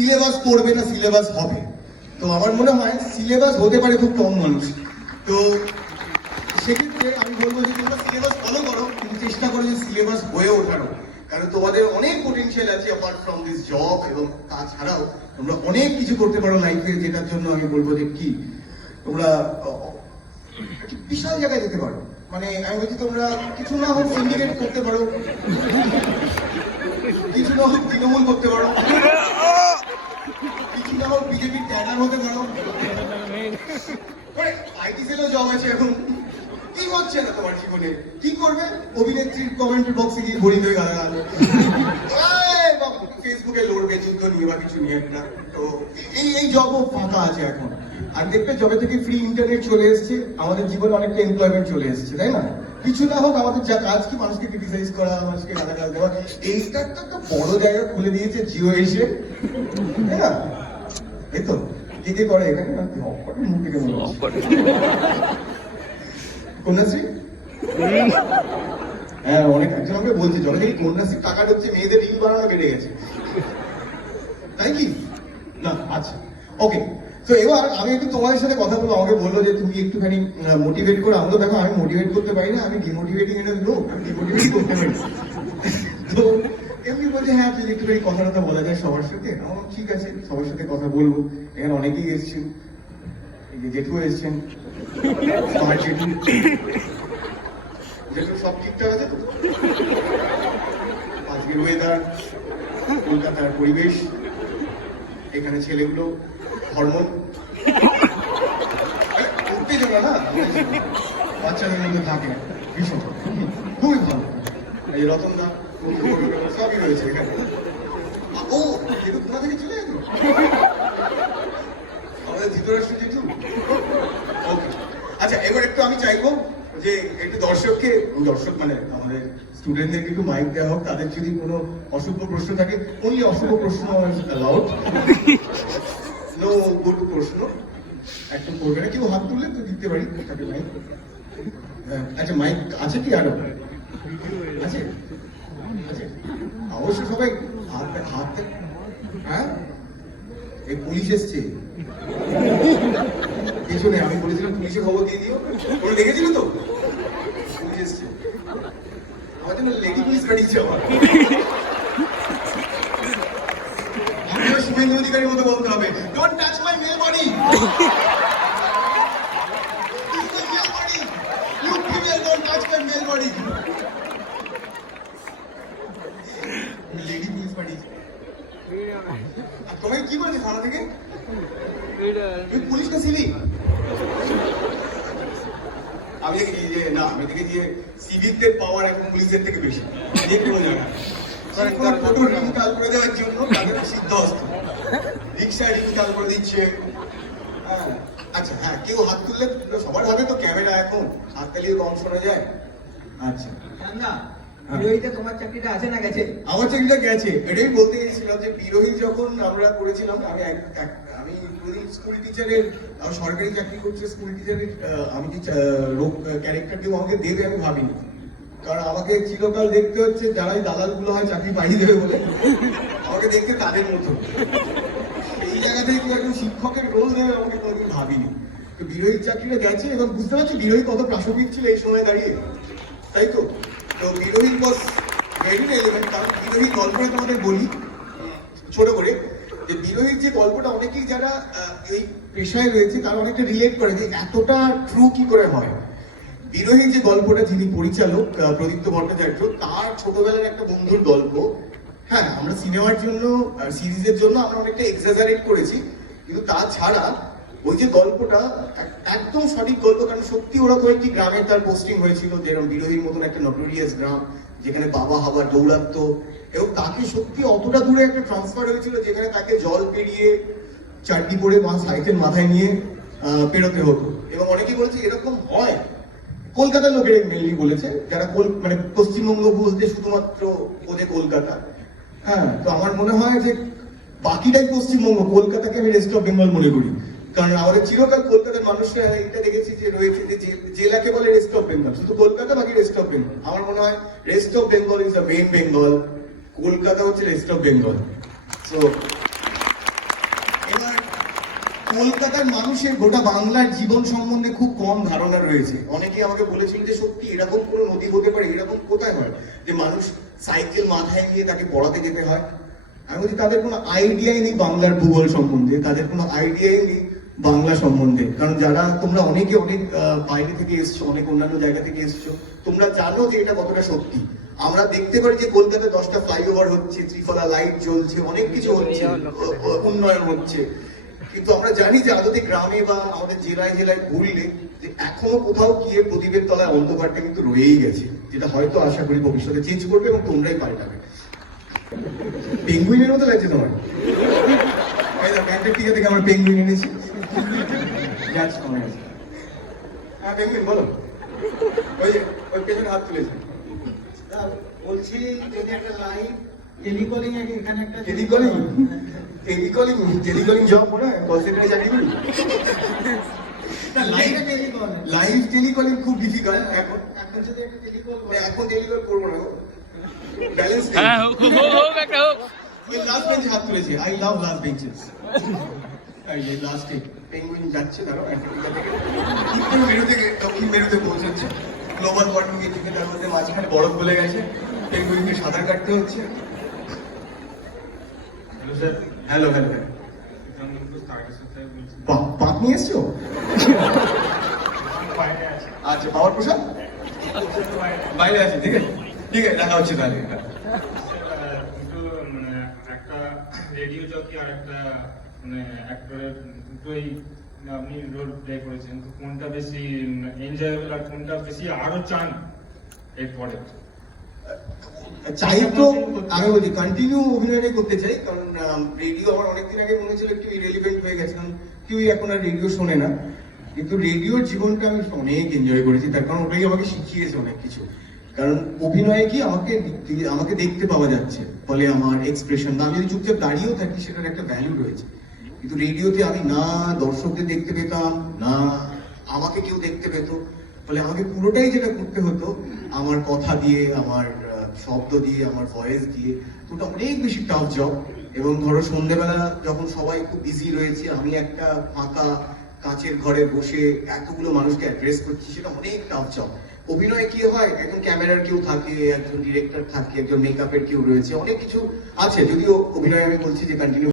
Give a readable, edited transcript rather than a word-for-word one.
Syllabus পড়বে না syllabus হবে, তো আমার মনে হয় সিলেবাস হতে পারে খুব কম মানুষ। তো সেক্ষেত্রে আমি বলবো যে তোমরা সিলেবাস ফলো করো, কিন্তু চেষ্টা করো যে সিলেবাস হয়ে ওঠারও, কারণ তোমাদের অনেক পোটেনশিয়াল আছে অ্যাপার্ট ফ্রম দিস জব, এবং তাছাড়াও তোমরা অনেক কিছু করতে পারো লাইফে, যেটার জন্য আমি বলবো যে কি তোমরা বিশাল জায়গায় যেতে পারো। মানে আমি বলছি তোমরা কিছু না হোক সিন্ডিকেট করতে পারো, কিছু না হোক তৃণমূল করতে পারো, কিছু না হোক বিজেপির ক্যাডার হতে পারো, আইটি সেলেও জব আছে এখন। কি হচ্ছে না তোমার জীবনে? কি করবে? অভিনেত্রীর কমেন্ট বক্সে গিয়ে ভরি হয়ে গালাগাল, ফেসবুকে লড়বে যুদ্ধ নিয়ে বা কিছু নিয়ে একটা। তো এই জবও ফাঁকা আছে এখন। আর দেখবে যবে থেকে ফ্রি ইন্টারনেট চলে এসছে, আমাদের জীবনে অনেকটা এমপ্লয়মেন্ট চলে এসছে, তাই না? কিছু না হোক আমাদের যা কাজ কি মানুষকে ক্রিটিসাইজ করা, মানুষকে গালাগাল দেওয়া, এইটা একটা বড় জায়গা খুলে দিয়েছে জিও এসে, তাই না? এই তো কে কে করে এখানে মুখ থেকে কন্যাশ্রী, হ্যাঁ অনেক একজন আমাকে বলছে যবে থেকে কন্যাশ্রী টাকা ঢুকছে মেয়েদের রিল বানানো বেড়ে গেছে, তাই কি না? আচ্ছা ওকে। তো এবার আমি একটু তোমাদের সাথে কথা বলবো। আমাকে বললো যে তুমি একটুখানি মোটিভেট করো। আমাকে দেখো আমি মোটিভেট করতে পারি না, আমি ডিমোটিভেটিং এর লোক, আমি ডিমোটিভেট করতে পারি। তো এমনি বলছে হ্যাঁ তুই একটুখানি কথা টথা বলা যায় সবার সাথে। আমার ঠিক আছে, সবার সাথে কথা বলবো। এখানে অনেকেই এসছেন, জেঠু এসছেন, আমার জেঠু, জেঠু সব ঠিকঠাক আছে তো? আজকের ওয়েদার, কলকাতার পরিবেশ, এখানে ছেলেগুলো হরমোন উত্তেজনা না বাচ্চাদের মধ্যে থাকে ভীষণ, খুবই ভালো। এই রতনদা সবই রয়েছে এখানে। ও জেঠু কোথা থেকে চলে গেল? আমাদের ধৃতরাষ্ট্র জেঠু। ওকে আচ্ছা, এবার একটু আমি চাইবো যে একটু দর্শক মানে আমাদের স্টুডেন্টদেরকে একটু মাইক দেওয়া হোক। তাদের যদি কোনো অশুভ প্রশ্ন থাকে, অনলি অশুভ প্রশ্ন অ্যালাউড, নো গুড প্রশ্ন একটু করবে না। কেউ হাত তুললে তো দিতে পারি তাকে মাইক। আচ্ছা মাইক আছে কি আরো? আছে আছে অবশ্যই সবাই হাত। হ্যাঁ এই পুলিশ এসছে পেছনে, আমি বলেছিলাম পুলিশে খবর দিয়ে দিও। ওরা দেখেছিল তো পুলিশ এসছে, আমার জন্য লেডি পুলিশ পাঠিয়েছে। আমার শুভেন্দু অধিকারীর মতো বলতে হবে, don't touch my male body, you female don't touch my male body. Lady police পাঠিয়েছে। আর তোমাকে কি বলছে থানা থেকে? তুই পুলিশকে ছিলি? আমি দেখেছি যে না, আমি দেখেছি যে সিভিকদের পাওয়ার এখন পুলিশের থেকে বেশি যে কোনো জায়গায়। তার ফটো রিং কাল করে দেওয়ার জন্য তাদের সিদ্ধহস্ত, রিক্সায় রিং কাল করে দিচ্ছে। হ্যাঁ আচ্ছা, হ্যাঁ কেউ হাত তুললে সবার হবে তো ক্যামেরা, এখন হাত তালিয়ে কম শোনা যায়। আচ্ছা না বিরোহিতে তোমার চাকরিটা আছে না গেছে? আমার চাকরিটা গেছে, এটাই বলতে গেছিলাম যে বিরোহী যখন আমরা করেছিলাম, আমি স্কুল টিচারের, সরকারি চাকরি করছে স্কুল টিচারের, আমি কি ক্যারেক্টার কেউ আমাকে দেবে আমি ভাবিনি। কারণ আমাকে চিরকাল দেখতে হচ্ছে যারাই দালাল গুলো হয় চাকরি পাইয়ে দেবে বলে, আমাকে দেখতে তাদের মতো। এই জায়গা থেকে কেউ একজন শিক্ষকের রোল দেবে আমাকে কোনোদিন ভাবিনি। তো বিরোহীর চাকরিটা গেছে, এবং বুঝতে পারছি বিরোহী কত প্রাসঙ্গিক ছিল এই সময় দাঁড়িয়ে, তাই তো? তো বিরোহী ওয়াজ ভেরি রেলেভেন্ট। কারণ বিরোহীর গল্পটা তোমাদের বলি ছোট করে, যে বিরোহীর যে গল্পটা অনেকেই যারা এই পেশায় রয়েছে তারা অনেকটা রিলেট করে যে এতটা ট্রু কি করে হয়। বিরোহী যে গল্পটা, যিনি পরিচালক প্রদীপ্ত ভট্টাচার্য, তার ছোটবেলার একটা বন্ধুর গল্প। হ্যাঁ আমরা সিনেমার জন্য, সিরিজের জন্য আমরা অনেকটা এক্সাজারেট করেছি, কিন্তু তাছাড়া ওই যে গল্পটা একদম সঠিক গল্প। কারণ সত্যি ওরকম একটি গ্রামে তার পোস্টিং হয়েছিল, যেরকম বিরোহীর মতন একটা নটোরিয়াস গ্রাম, যেখানে বাবা হাবার দৌড়াতো, এবং তাকে সত্যি অতটা দূরে একটা ট্রান্সফার হয়েছিল যেখানে তাকে জল পেরিয়ে চাটনি পরে সাইকেল মাথায় নিয়ে পেরোতে হতো। এবং অনেকেই বলেছে এরকম হয়, কলকাতার লোকেরা মেনলি বলেছে, যারা মানে পশ্চিমবঙ্গ বলতে শুধুমাত্র বোঝে কলকাতা। হ্যাঁ তো আমার মনে হয় যে বাকিটাই পশ্চিমবঙ্গ, কলকাতাকে আমি রেস্ট অফ বেঙ্গল মনে করি। কারণ আমাদের চিরকাল কলকাতার মানুষরা এটা দেখেছি যে রয়েছে যে জেলাকে বলে রেস্ট অফ বেঙ্গল, শুধু কলকাতা বাকি রেস্ট অফ বেঙ্গল। আমার মনে হয় rest of Bengal is the main Bengal, Kolkata হচ্ছে রেস্ট অফ বেঙ্গল। সো কলকাতার মানুষের গোটা বাংলার জীবন সম্বন্ধে খুব কম ধারণা রয়েছে। অনেকে আমাকে বলেছিল যে সত্যি এরকম কোনো নদী হতে পারে, এরকম কোথায় হয় যে মানুষ সাইকেল মাথায় নিয়ে তাকে পড়াতে যেতে হয়। আমি বলছি তাদের কোনো আইডিয়াই নেই বাংলার ভূগোল সম্বন্ধে, তাদের কোনো আইডিয়াই নেই বাংলা সম্বন্ধে। কারণ যারা তোমরা অনেকে অনেক বাইরে থেকে এসছো, অনেক অন্যান্য জায়গা থেকে এসছো, তোমরা জানো যে এটা কতটা সত্যি। আমরা দেখতে পারি যে কলকাতায় 10টা ফ্লাইওভার হচ্ছে, ত্রিফলা লাইট জ্বলছে, অনেক কিছু হচ্ছে, উন্নয়ন হচ্ছে, কিন্তু আমরা জানি যে আদতে গ্রামে বা আমাদের জেলায় জেলায় ঘুরলে যে এখনো কোথাও গিয়ে প্রদীপের তলায় অন্ধকারটা কিন্তু রয়েই গেছে, যেটা হয়তো আশা করি ভবিষ্যতে চেঞ্জ করবে এবং তোমরাই পাল্টাবে। পেঙ্গুইনের মতো লাগছে তোমার? ব্যাংকের টিকা থেকে আমরা পেঙ্গুইন এনেছি। হ্যাঁ পেঙ্গুইন বলো, ওই যে ওই পেছনে হাত তুলেছে। বলছি যদি একটা লাইভ টেলিকলিং এখানে একটা টেলিকলিং টেলিকলিং জব মনে হয় কল সেন্টারে চাকরি করি। লাইভ টেলিকলিং খুব ডিফিকাল্ট এখন। যদি একটা টেলিকল এখন টেলিকল করবো না, ব্যালেন্স হ্যাঁ হোক একটা হোক। লাস্ট বেঞ্চে হাত তুলেছে। I love last benches. এই লাস্টে পেঙ্গুইন যাচ্ছে, ধরো অ্যান্টার্কটিকা থেকে উত্তর মেরু থেকে দক্ষিণ মেরুতে পৌঁছচ্ছে। গ্লোবাল ওয়ার্মিং এর দিকে তার মধ্যে মাঝখানে বরফ গলে গেছে, পেঙ্গুইনকে সাঁতার কাটতে হচ্ছে। হ্যালো হ্যালো হ্যালো, পাপ নিয়ে এসছো? আচ্ছা, পাওয়ার পোশাক বাইরে আছে, ঠিক আছে ঠিক আছে, দেখা হচ্ছে তাহলে। একটা রেডিও জকি আর একটা অ্যাক্টরের দুটোই আপনি রোল প্লে করেছেন, তো কোনটা বেশি এনজয়েবল আর কোনটা বেশি আরো চান এরপরে? চাই তো, আমি বলছি কন্টিনিউ অভিনয়টাই করতে চাই, কারণ রেডিও আমার অনেকদিন আগে মনে হচ্ছিল একটু ইরেলিভেন্ট হয়ে গেছে, কারণ কেউই এখন আর রেডিও শোনে না। কিন্তু রেডিওর জীবনটা আমি অনেক এনজয় করেছি, তার কারণ ওটাই আমাকে শিখিয়েছে অনেক কিছু। কারণ অভিনয়ে কি আমাকে দেখতে পাওয়া যাচ্ছে, ফলে আমার এক্সপ্রেশন, আমি যদি চুপচাপ দাঁড়িয়েও থাকি সেটার একটা ভ্যালু রয়েছে। কিন্তু রেডিওতে আমি না দর্শকদের দেখতে পেতাম, না আমাকে কেউ দেখতে পেত, ফলে আমাকে পুরোটাই যেটা করতে হতো আমার কথা দিয়ে, আমার শব্দ দিয়ে, আমার ভয়েস দিয়ে। তো ওটা অনেক বেশি টাফ জব। এবং ধরো সন্ধ্যেবেলা যখন সবাই খুব বিজি রয়েছে, আমি একটা ফাঁকা কাঁচের ঘরে বসে এতগুলো মানুষকে অ্যাড্রেস করছি, সেটা অনেক টাফ জব। অভিনয়ে কি হয়, একজন ক্যামেরার কেউ থাকে, একজন ডিরেক্টর থাকে, একজন মেকআপের কেউ রয়েছে, অনেক কিছু আছে। যদিও অভিনয়ে আমি বলছি যে কন্টিনিউ